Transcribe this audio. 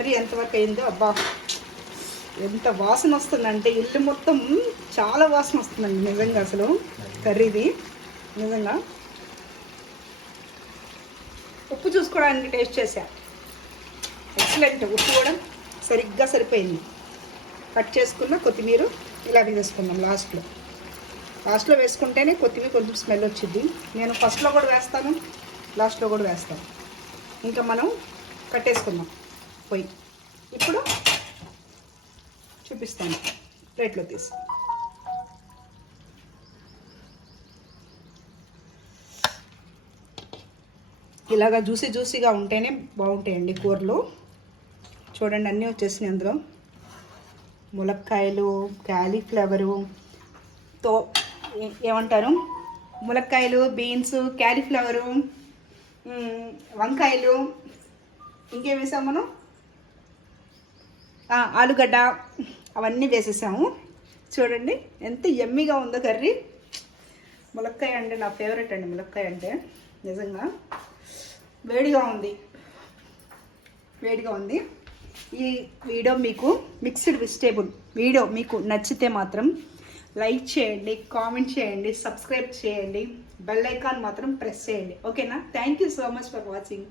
Curry ఎంతవరకు అయిందో. అబ్బా ఎంత వాసన వస్తుందంటే ఇల్లు మొత్తం చాలా వాసన వస్తుందండి నిజంగా. అసలు కర్రీది నిజంగా. ఉప్పు చూసుకోవడానికి టేస్ట్ చేశా, ఎక్సలెంట్. ఉప్పు కూడా సరిగ్గా సరిపోయింది. కట్ చేసుకున్న కొత్తిమీర ఇలా వేసుకుందాం లాస్ట్లో వేసుకుంటేనే కొత్తిమీర కొంచెం స్మెల్ వచ్చింది. నేను ఫస్ట్లో కూడా వేస్తాను, లాస్ట్లో కూడా వేస్తాను. ఇంకా మనం కట్టేసుకుందాం పొయ్యి. ఇప్పుడు చూపిస్తాను ప్లేట్లో తీసి. ఇలాగా జ్యూసీగా ఉంటేనే బాగుంటాయండి కూరలు. చూడండి అన్నీ వచ్చేసినాయి అందులో. ములక్కాయలు, క్యాలీఫ్లవరు, ఏమంటారు, ములక్కాయలు, బీన్స్, క్యాలీఫ్లవరు, వంకాయలు, ఇంకేం వేసాము మనం, ఆలుగడ్డ, అవన్నీ వేసేసాము. చూడండి ఎంత యమ్మీగా ఉందో కర్రీ. ములక్కాయ అంటే నా ఫేవరెట్ అండి, ములక్కాయ అంటే నిజంగా. వేడిగా ఉంది. ఈ వీడియో మీకు మిక్స్డ్ వెజిటేబుల్ వీడియో మీకు నచ్చితే మాత్రం లైక్ చేయండి, కామెంట్ చేయండి, సబ్స్క్రైబ్ చేయండి, బెల్ ఐకాన్ మాత్రం ప్రెస్ చేయండి. ఓకేనా? Thank you so much for watching.